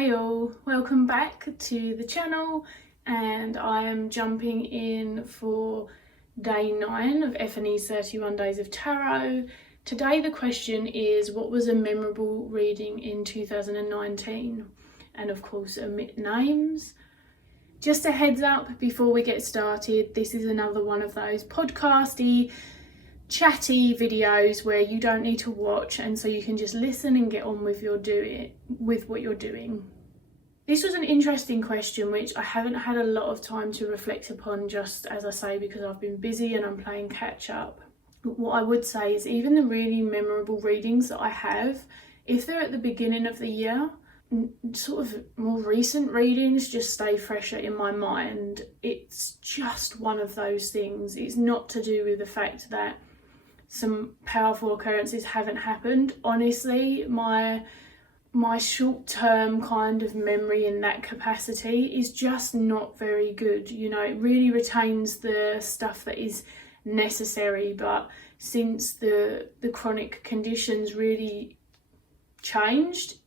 Hey all, welcome back to the channel, and I am jumping in for day 9 of Ethony's 31 Days of Tarot. Today the question is, what was a memorable reading in 2019? And of course omit names. Just a heads up before we get started, this is another one of those podcasty, chatty videos where you don't need to watch, and so you can just listen and get on with what you're doing. This was an interesting question which I haven't had a lot of time to reflect upon, just as I say, because I've been busy and I'm playing catch up. But what I would say is, even the really memorable readings that I have, if they're at the beginning of the year, sort of more recent readings just stay fresher in my mind. It's just one of those things. It's not to do with the fact that some powerful occurrences haven't happened. Honestly, my short-term kind of memory in that capacity is just not very good. You know, it really retains the stuff that is necessary, but since the chronic conditions really changed,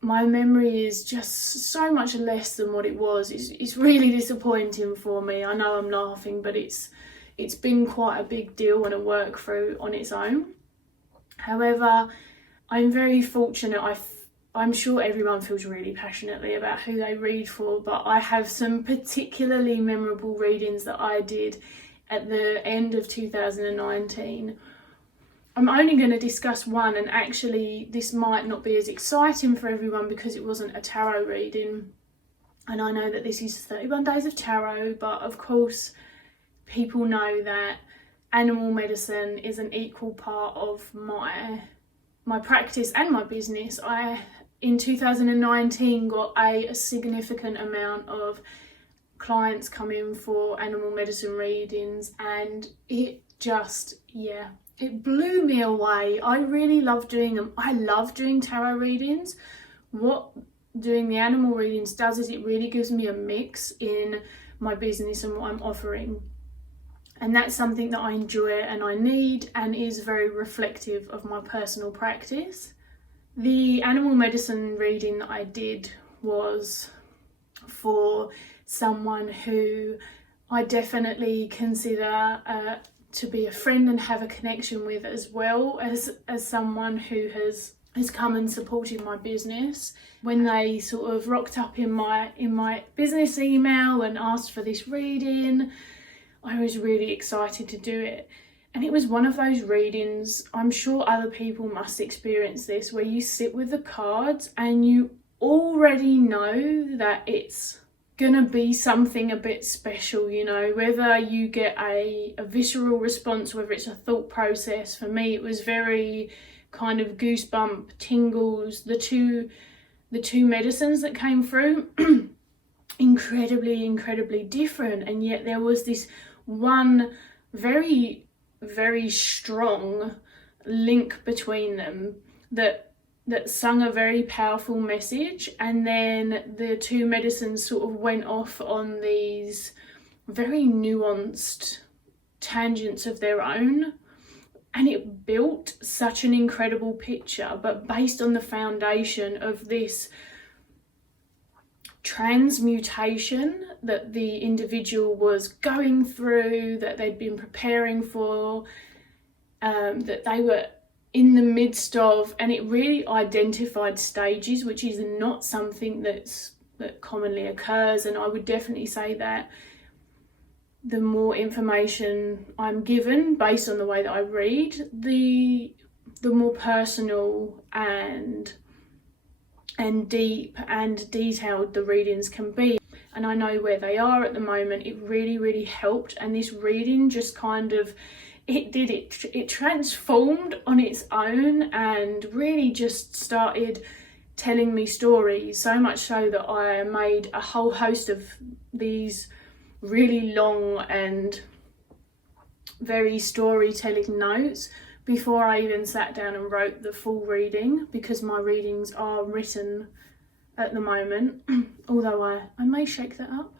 my memory is just so much less than what it was. It's really disappointing for me. I know I'm laughing, but it's been quite a big deal and a work through on its own. However, I'm very fortunate. I'm sure everyone feels really passionately about who they read for, but I have some particularly memorable readings that I did at the end of 2019. I'm only going to discuss one, and actually this might not be as exciting for everyone because it wasn't a tarot reading. And I know that this is 31 Days of Tarot, but of course people know that animal medicine is an equal part of my practice and my business. I, in 2019, got a significant amount of clients come in for animal medicine readings, and it just, it blew me away. I really love doing them. I love doing tarot readings. What doing the animal readings does is it really gives me a mix in my business and what I'm offering. And that's something that I enjoy and I need, and is very reflective of my personal practice. The animal medicine reading that I did was for someone who I definitely consider to be a friend and have a connection with, as well as someone who has come and supported my business. When they sort of rocked up in my business email and asked for this reading, I was really excited to do it. And it was one of those readings, I'm sure other people must experience this, where you sit with the cards and you already know that it's gonna be something a bit special, you know, whether you get a visceral response, whether it's a thought process. For me, it was very kind of goosebump, tingles. The two medicines that came through, incredibly different, and yet there was this one very, very strong link between them that sung a very powerful message. And then the two medicines sort of went off on these very nuanced tangents of their own, and it built such an incredible picture, but based on the foundation of this transmutation that the individual was going through, that they'd been preparing for, that they were in the midst of, and it really identified stages, which is not something that commonly occurs. And I would definitely say that the more information I'm given based on the way that I read, the more personal and deep and detailed the readings can be. And I know where they are at the moment. It really helped, and this reading just kind of, it transformed on its own and really just started telling me stories, so much so that I made a whole host of these really long and very storytelling notes before I even sat down and wrote the full reading, because my readings are written at the moment, although I may shake that up.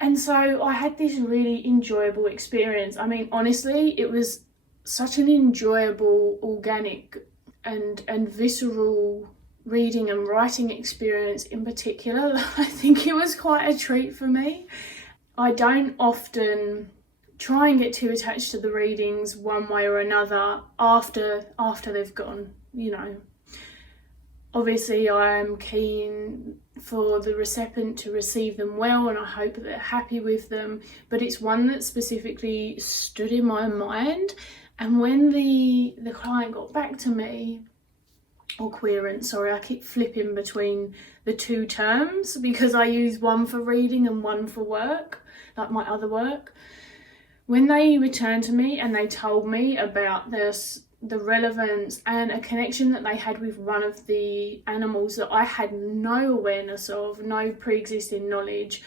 And so I had this really enjoyable experience. I mean, honestly, it was such an enjoyable, organic and visceral reading and writing experience in particular. I think it was quite a treat for me. I don't often try and get too attached to the readings one way or another after they've gone, you know. Obviously, I am keen for the recipient to receive them well, and I hope that they're happy with them, but it's one that specifically stood in my mind. And when the client got back to me, or querent, sorry, I keep flipping between the two terms because I use one for reading and one for work, like my other work. When they returned to me and they told me about this, the relevance and a connection that they had with one of the animals that I had no awareness of, no pre-existing knowledge,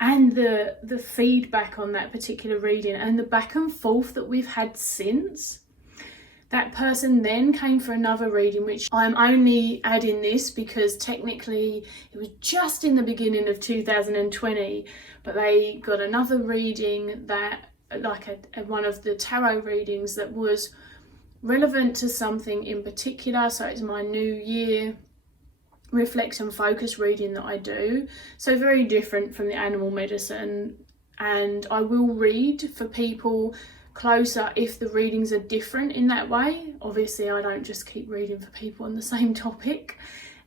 and the feedback on that particular reading and the back and forth that we've had since, that person then came for another reading, which I'm only adding this because technically it was just in the beginning of 2020, but they got another reading that, like one of the tarot readings that was relevant to something in particular. So it's my New Year reflect and focus reading that I do. So very different from the animal medicine. And I will read for people closer if the readings are different in that way. Obviously, I don't just keep reading for people on the same topic,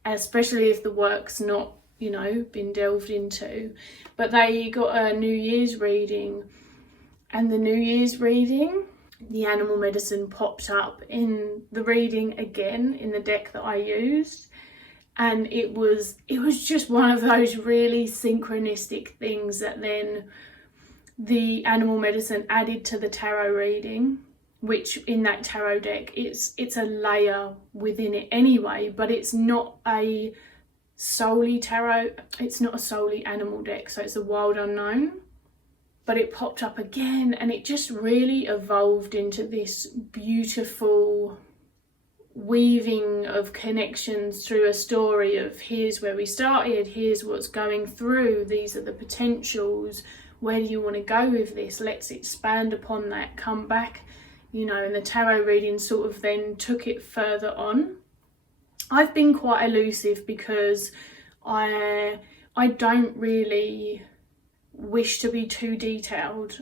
especially if the work's not, you know, been delved into. But they got a New Year's reading, and the New Year's reading, the animal medicine popped up in the reading again in the deck that I used, and it was just one of those really synchronistic things that then the animal medicine added to the tarot reading, which in that tarot deck it's a layer within it anyway, but it's not a solely tarot, it's not a solely animal deck, so it's a wild unknown. But it popped up again, and it just really evolved into this beautiful weaving of connections through a story of here's where we started, here's what's going through, these are the potentials, where do you want to go with this, let's expand upon that, come back, you know. And the tarot reading sort of then took it further on. I've been quite elusive because I don't really wish to be too detailed.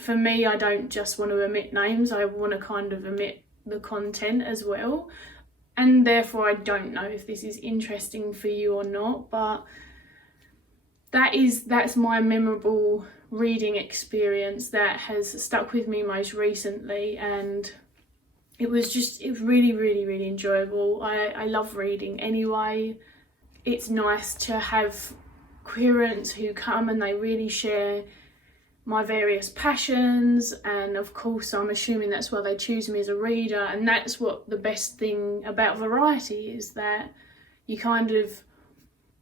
For me, I don't just want to omit names, I want to kind of omit the content as well, and therefore I don't know if this is interesting for you or not, but that's my memorable reading experience that has stuck with me most recently, and it was really, really, really enjoyable. I love reading anyway. It's nice to have querents who come and they really share my various passions, and of course I'm assuming that's why they choose me as a reader. And that's what the best thing about variety is, that you kind of,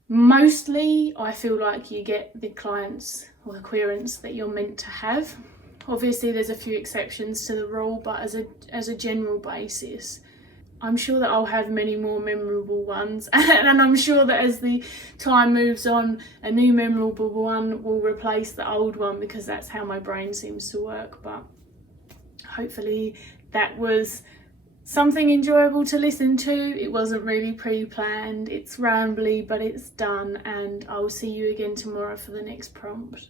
mostly I feel like you get the clients or the querents that you're meant to have. Obviously there's a few exceptions to the rule, but as a general basis, I'm sure that I'll have many more memorable ones, and I'm sure that as the time moves on, a new memorable one will replace the old one, because that's how my brain seems to work. But hopefully that was something enjoyable to listen to. It wasn't really pre-planned, it's rambly, but it's done, and I'll see you again tomorrow for the next prompt.